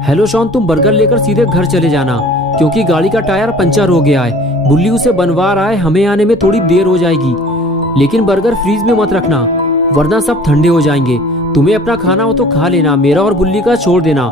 Hello Shawn, तुम burger लेकर सीधे घर चले जाना क्योंकि गाड़ी का टायर पंचर हो गया है। बुल्ली उसे बनवा रहा है, हमें आने में थोड़ी देर हो जाएगी। लेकिन बर्गर फ्रीज में मत रखना वरना सब ठंडे हो जाएंगे। तुम्हें अपना खाना हो तो खा लेना, मेरा और बुल्ली का छोड़ देना।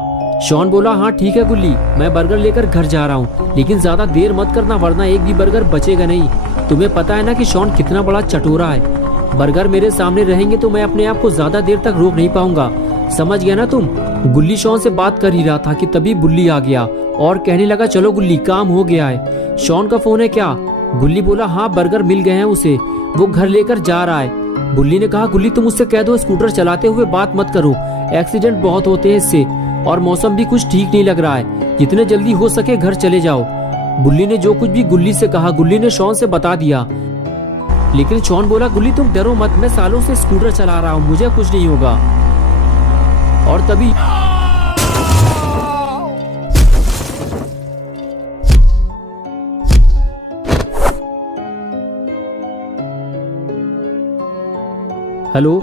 शॉन बोला, हाँ ठीक है गुल्ली, मैं बर्गर लेकर घर जा रहा हूँ, लेकिन ज्यादा देर मत करना वरना एक भी बर्गर बचेगा नहीं। तुम्हें पता है ना कि शॉन कितना बड़ा चटोरा है। बर्गर मेरे सामने रहेंगे तो मैं अपने आप को ज्यादा देर तक रोक नहीं पाऊंगा, समझ गया ना तुम। गुल्ली शॉन से बात कर ही रहा था कि तभी बुल्ली आ गया और कहने लगा, चलो गुल्ली काम हो गया है। शॉन का फोन है क्या? गुल्ली बोला, हाँ बर्गर मिल गए हैं उसे, वो घर लेकर जा रहा है। बुल्ली ने कहा, गुल्ली तुम उससे कह दो स्कूटर चलाते हुए बात मत करो, एक्सीडेंट बहुत होते हैं इससे, और मौसम भी कुछ ठीक नहीं लग रहा है, जितने जल्दी हो सके घर चले जाओ। बुल्ली ने जो कुछ भी गुल्ली से कहा गुल्ली ने शॉन से बता दिया। लेकिन शॉन बोला, गुल्ली तुम डरो मत, मैं सालों से स्कूटर चला रहा हूँ, मुझे कुछ नहीं होगा। और तभी हेलो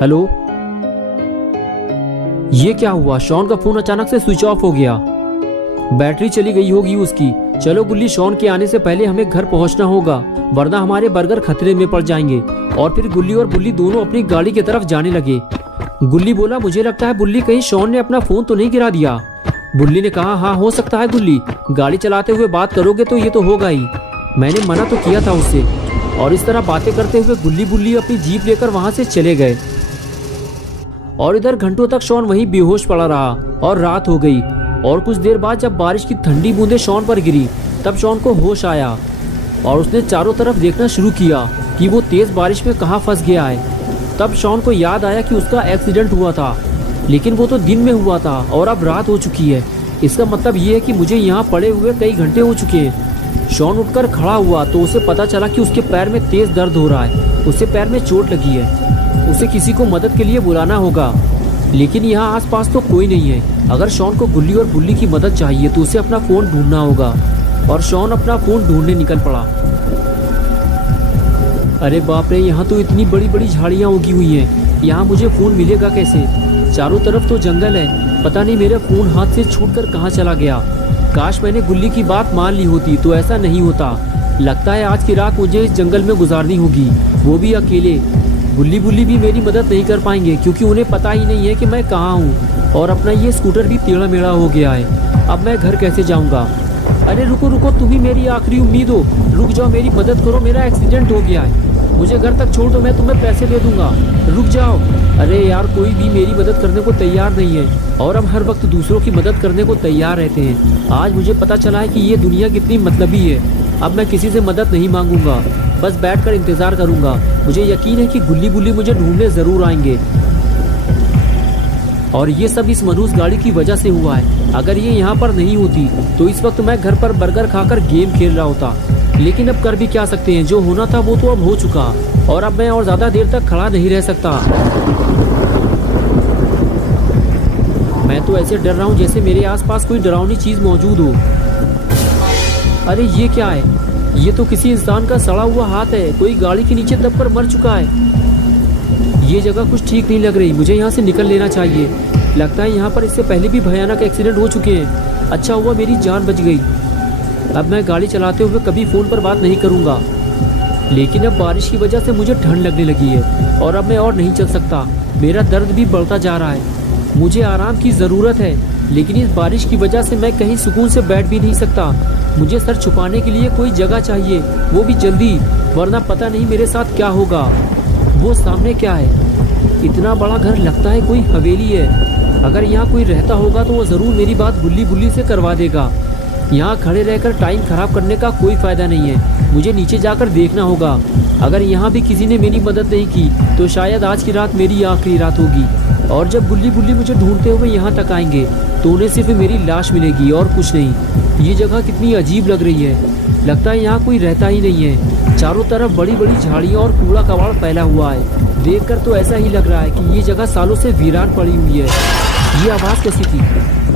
हेलो, ये क्या हुआ? शॉन का फोन अचानक से स्विच ऑफ हो गया, बैटरी चली गई होगी उसकी। चलो गुल्ली, शॉन के आने से पहले हमें घर पहुंचना होगा वरना हमारे बर्गर खतरे में पड़ जाएंगे। और फिर गुल्ली और बुल्ली दोनों अपनी गाड़ी की तरफ जाने लगे। गुल्ली बोला, मुझे लगता है बुल्ली कहीं शॉन ने अपना फोन तो नहीं गिरा दिया। बुल्ली ने कहा, हाँ हो सकता है गुल्ली, गाड़ी चलाते हुए बात करोगे तो ये तो होगा ही, मैंने मना तो किया था उससे। और इस तरह बातें करते हुए गुल्ली बुल्ली अपनी जीप लेकर वहां से चले गए। और इधर घंटों तक शॉन वहीं बेहोश पड़ा रहा और रात हो गई। और कुछ देर बाद जब बारिश की ठंडी बूंदें शॉन पर गिरी तब शॉन को होश आया और उसने चारों तरफ देखना शुरू किया कि वो तेज बारिश में कहाँ फंस गया है। तब शॉन को याद आया कि उसका एक्सीडेंट हुआ था, लेकिन वो तो दिन में हुआ था और अब रात हो चुकी है। इसका मतलब ये है कि मुझे यहाँ पड़े हुए कई घंटे हो चुके हैं। शॉन उठकर खड़ा हुआ तो उसे पता चला कि उसके पैर में तेज दर्द हो रहा है, उसे पैर में चोट लगी है, उसे किसी को मदद के लिए बुलाना होगा। लेकिन यहाँ आसपास तो कोई नहीं है। अगर शॉन को गुल्ली और बुल्ली की मदद चाहिए तो उसे अपना फोन ढूंढना होगा। और शॉन अपना फोन ढूंढने निकल पड़ा। अरे बाप रे, यहाँ तो इतनी बड़ी बड़ी झाड़ियाँ उगी हुई हैं, यहाँ मुझे फोन मिलेगा कैसे? चारों तरफ तो जंगल है, पता नहीं मेरा फोन हाथ से छूटकर कहाँ चला गया। काश मैंने गुल्ली की बात मान ली होती तो ऐसा नहीं होता। लगता है आज की रात मुझे इस जंगल में गुजारनी होगी, वो भी अकेले। गुल्ली बुल्ली भी मेरी मदद नहीं कर पाएंगे क्योंकि उन्हें पता ही नहीं है कि मैं कहाँ हूँ। और अपना ये स्कूटर भी टेढ़ा मेढ़ा हो गया है, अब मैं घर कैसे जाऊँगा? अरे रुको रुको, तुम ही मेरी आखिरी उम्मीद हो, रुक जाओ, मेरी मदद करो, मेरा एक्सीडेंट हो गया है, मुझे घर तक छोड़ दो, मैं तुम्हें पैसे दे दूंगा, रुक जाओ। अरे यार, कोई भी मेरी मदद करने को तैयार नहीं है और हम हर वक्त दूसरों की मदद करने को तैयार रहते हैं। आज मुझे पता चला है कि ये दुनिया कितनी मतलबी है। अब मैं किसी से मदद नहीं मांगूंगा, बस बैठकर इंतजार करूंगा। मुझे यकीन है कि गुल्ली बुल्ली मुझे ढूंढने जरूर आएंगे। और ये सब इस मनुष्य गाड़ी की वजह से हुआ है। अगर ये यहाँ पर नहीं होती तो इस वक्त मैं घर पर बर्गर खाकर गेम खेल रहा होता। लेकिन अब कर भी क्या सकते हैं, जो होना था वो तो अब हो चुका और अब मैं और ज्यादा देर तक खड़ा नहीं रह सकता। मैं तो ऐसे डर रहा हूँ जैसे मेरे आसपास कोई डरावनी चीज मौजूद हो। अरे ये क्या है? ये तो किसी इंसान का सड़ा हुआ हाथ है, कोई गाड़ी के नीचे दबकर मर चुका है। ये जगह कुछ ठीक नहीं लग रही, मुझे यहाँ से निकल लेना चाहिए। लगता है यहाँ पर इससे पहले भी भयानक एक्सीडेंट हो चुके हैं। अच्छा हुआ मेरी जान बच गई। अब मैं गाड़ी चलाते हुए कभी फ़ोन पर बात नहीं करूँगा। लेकिन अब बारिश की वजह से मुझे ठंड लगने लगी है और अब मैं और नहीं चल सकता। मेरा दर्द भी बढ़ता जा रहा है, मुझे आराम की ज़रूरत है। लेकिन इस बारिश की वजह से मैं कहीं सुकून से बैठ भी नहीं सकता। मुझे सर छुपाने के लिए कोई जगह चाहिए, वो भी जल्दी, वरना पता नहीं मेरे साथ क्या होगा। वो सामने क्या है? इतना बड़ा घर, लगता है कोई हवेली है। अगर यहाँ कोई रहता होगा तो वो ज़रूर मेरी बात गुल्ली बुल्ली से करवा देगा। यहाँ खड़े रहकर टाइम खराब करने का कोई फ़ायदा नहीं है, मुझे नीचे जाकर देखना होगा। अगर यहाँ भी किसी ने मेरी मदद नहीं की तो शायद आज की रात मेरी आखिरी रात होगी। और जब गुल्ली बुल्ली मुझे ढूंढते हुए यहाँ तक आएंगे तो उन्हें सिर्फ मेरी लाश मिलेगी और कुछ नहीं। ये जगह कितनी अजीब लग रही है, लगता है यहाँ कोई रहता ही नहीं है। चारों तरफ बड़ी बड़ी झाड़ियाँ और कूड़ा कबाड़ फैला हुआ है। देखकर तो ऐसा ही लग रहा है कि ये जगह सालों से वीरान पड़ी हुई है। ये आवाज़ कैसी थी?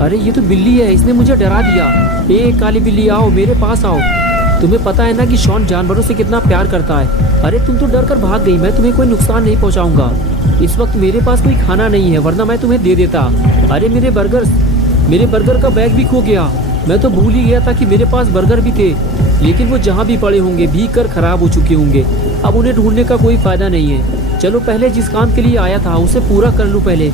अरे ये तो बिल्ली है, इसने मुझे डरा दिया। ए काली बिल्ली, आओ मेरे पास आओ। तुम्हें पता है ना कि शॉन जानवरों से कितना प्यार करता है। अरे तुम तो डर कर भाग गई, मैं तुम्हें कोई नुकसान नहीं पहुंचाऊंगा। इस वक्त मेरे पास कोई खाना नहीं है, वरना मैं तुम्हें दे देता। अरे मेरे बर्गर्स, मेरे बर्गर का बैग भी खो गया। मैं तो भूल ही गया था कि मेरे पास बर्गर भी थे, लेकिन वो जहाँ भी पड़े होंगे भीग कर खराब हो चुके होंगे। अब उन्हें ढूंढने का कोई फायदा नहीं है। चलो पहले जिस काम के लिए आया था उसे पूरा कर लूँ पहले।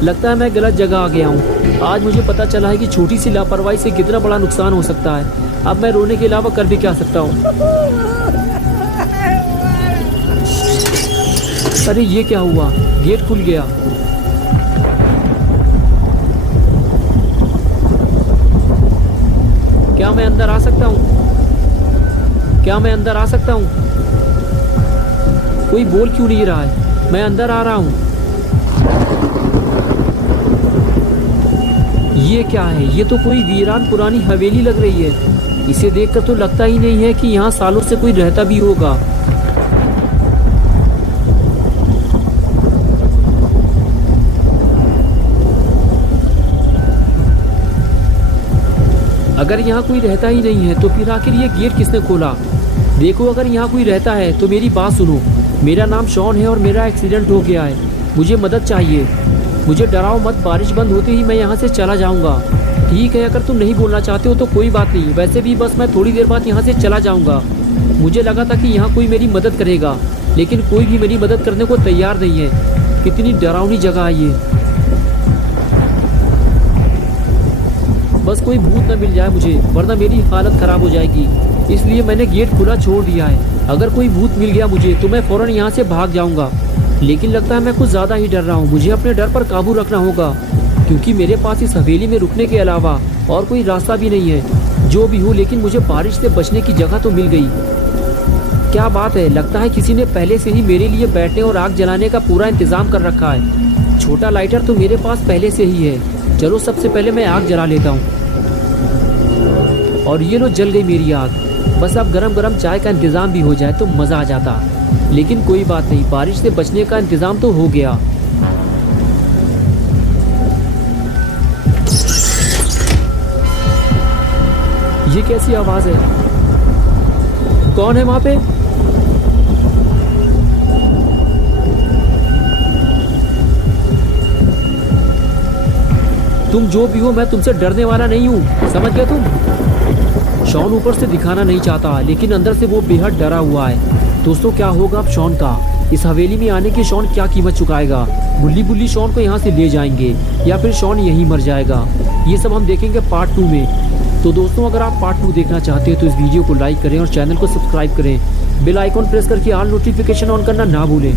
लगता है मैं गलत जगह आ गया हूँ। आज मुझे पता चला है कि छोटी सी लापरवाही से कितना बड़ा नुकसान हो सकता है। अब मैं रोने के अलावा कर भी क्या सकता हूँ। अरे ये क्या हुआ, गेट खुल गया। क्या मैं अंदर आ सकता हूँ? क्या मैं अंदर आ सकता हूँ? कोई बोल क्यों नहीं रहा है? मैं अंदर आ रहा हूँ। ये क्या है? ये तो कोई वीरान पुरानी हवेली लग रही है। इसे देखकर तो लगता ही नहीं है कि यहाँ सालों से कोई रहता भी होगा। अगर यहाँ कोई रहता ही नहीं है तो फिर आखिर ये गेट किसने खोला? देखो, अगर यहाँ कोई रहता है तो मेरी बात सुनो। मेरा नाम शॉन है और मेरा एक्सीडेंट हो गया है। मुझे मदद चाहिए। मुझे डराओ मत, बारिश बंद होते ही मैं यहाँ से चला जाऊँगा। ठीक है, अगर तुम नहीं बोलना चाहते हो तो कोई बात नहीं। वैसे भी बस मैं थोड़ी देर बाद यहाँ से चला जाऊँगा। मुझे लगा था कि यहाँ कोई मेरी मदद करेगा, लेकिन कोई भी मेरी मदद करने को तैयार नहीं है। कितनी डरावनी जगह है ये। बस कोई भूत न मिल जाए मुझे, वरना मेरी हालत ख़राब हो जाएगी। इसलिए मैंने गेट खुला छोड़ दिया है। अगर कोई भूत मिल गया मुझे तो मैं फ़ौरन यहाँ से भाग जाऊँगा। लेकिन लगता है मैं कुछ ज़्यादा ही डर रहा हूँ। मुझे अपने डर पर काबू रखना होगा, क्योंकि मेरे पास इस हवेली में रुकने के अलावा और कोई रास्ता भी नहीं है। जो भी हो, लेकिन मुझे बारिश से बचने की जगह तो मिल गई। क्या बात है, लगता है किसी ने पहले से ही मेरे लिए बैठने और आग जलाने का पूरा इंतज़ाम कर रखा है। छोटा लाइटर तो मेरे पास पहले से ही है। चलो सबसे पहले मैं आग जला लेता हूँ। और ये लो, जल गई मेरी आग। बस अब गरम गरम चाय का इंतज़ाम भी हो जाए तो मज़ा आ जाता। लेकिन कोई बात नहीं, बारिश से बचने का इंतज़ाम तो हो गया। ये कैसी आवाज़ है? कौन है वहाँ पे? तुम जो भी हो, मैं तुमसे डरने वाला नहीं हूँ, समझ गए तुम? शॉन ऊपर से दिखाना नहीं चाहता, लेकिन अंदर से वो बेहद डरा हुआ है। दोस्तों, क्या होगा अब शॉन का? इस हवेली में आने की शॉन क्या कीमत चुकाएगा? बुल्ली बुल्ली शॉन को यहाँ से ले जाएंगे या फिर शॉन यहीं मर जाएगा? ये सब हम देखेंगे पार्ट 2 में। तो दोस्तों, अगर आप पार्ट 2 देखना चाहते हैं तो इस वीडियो को लाइक करें और चैनल को सब्सक्राइब करें। बेल आइकॉन प्रेस करके ऑल नोटिफिकेशन ऑन करना ना भूलें।